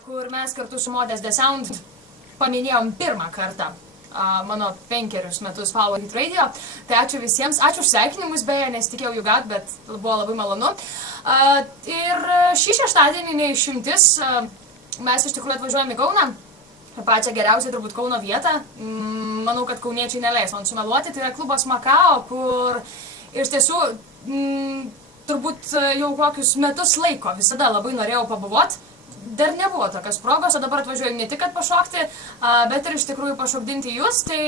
kur mes kartu su Modest The Sound paminėjom pirmą kartą mano 5 metus Power Hit Radio. Tai ačiū visiems, ačiū už sveikinimus beje, nesitikėjau jų gaut, bet buvo labai malonu. Ir šį šeštadienį neišimtis, mes iš tikrųjų atvažiuojame į Kauną, pačią geriausią turbūt Kauno vietą. Manau, kad kauniečiai neleis man sumeluoti, tai yra klubas Makao, kur iš tiesų turbūt jau kokius metus laiko visada labai norėjau pabuvoti. Dar nebuvo tokios progos, o dabar atvažiuoju ne tik kad pašokti, bet ir iš tikrųjų pašokdinti jūs. Tai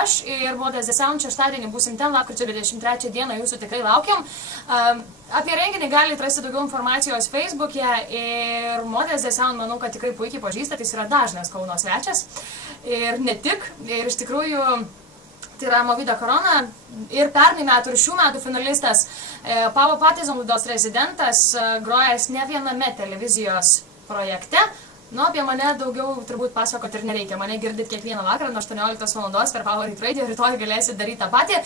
aš ir Modest The Sound šeštadienį būsim ten, lapkričio 23 dieną, jūsų tikrai laukiam. Apie renginį galite rasti daugiau informacijos Facebook'e ir Modest The Sound, manau, kad tikrai puikiai pažįstate, jis yra dažnas Kauno svečias. Ir ne tik, ir iš tikrųjų tai yra Movida Corona ir pernai metų ir šių metų finalistas, Pavo Patizon laidos rezidentas, grojęs ne viename televizijos projekte. Nu, apie mane daugiau turbūt pasakoti ir nereikia. Mane girdit kiekvieną vakarą nuo 18 valandos per Power Hit Radio, rytoj galėsit daryti tą patį.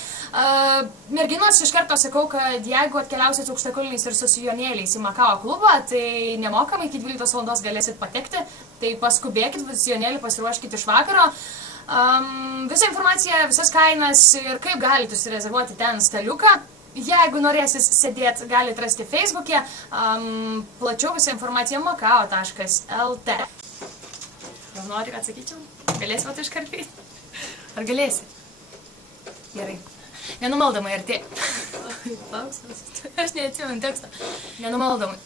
Merginos, iš karto sakau, kad jeigu atkeliausit aukštakulniais ir su sijonėliais į Makao klubą, tai nemokamai iki 12 valandos galėsit patekti. Tai paskubėkit, sijonėlį pasiruoškit iš vakaro. Visą informaciją, visas kainas ir kaip galite susirezervuoti ten staliuką. Jeigu norėsis sėdėti, galite rasti Facebook'e. Plačiau visą informaciją makao.lt. Ar nori, kad atsakyčiau? Galėsi vat iškarpyti? Ar galėsi? Gerai. Nenumaldomai artėja. Aš neatsimenu tekstą. Nenumaldomai.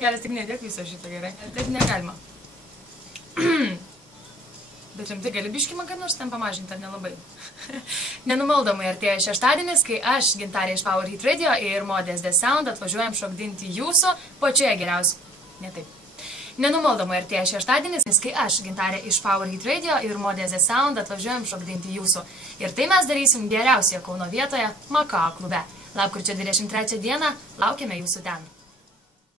Geras, tik nedėk viso šito gerai. Taip negalima. Bet rimtai gali biškį man kad nors ten pamažinti, ar nelabai? Nenumaldomai artėja šeštadienis, kai aš, Gintarė iš Power Hit Radio ir Modest The Sound atvažiuojam šokdinti jūsų pačioje geriausiai. Ne taip. Nenumaldomai artėja šeštadienis, kai aš, Gintarė iš Power Hit Radio ir Modest The Sound atvažiuojam šokdinti jūsų. Ir tai mes darysim geriausioje Kauno vietoje Makao klube. Lapkričio 23 dieną laukiame jūsų ten.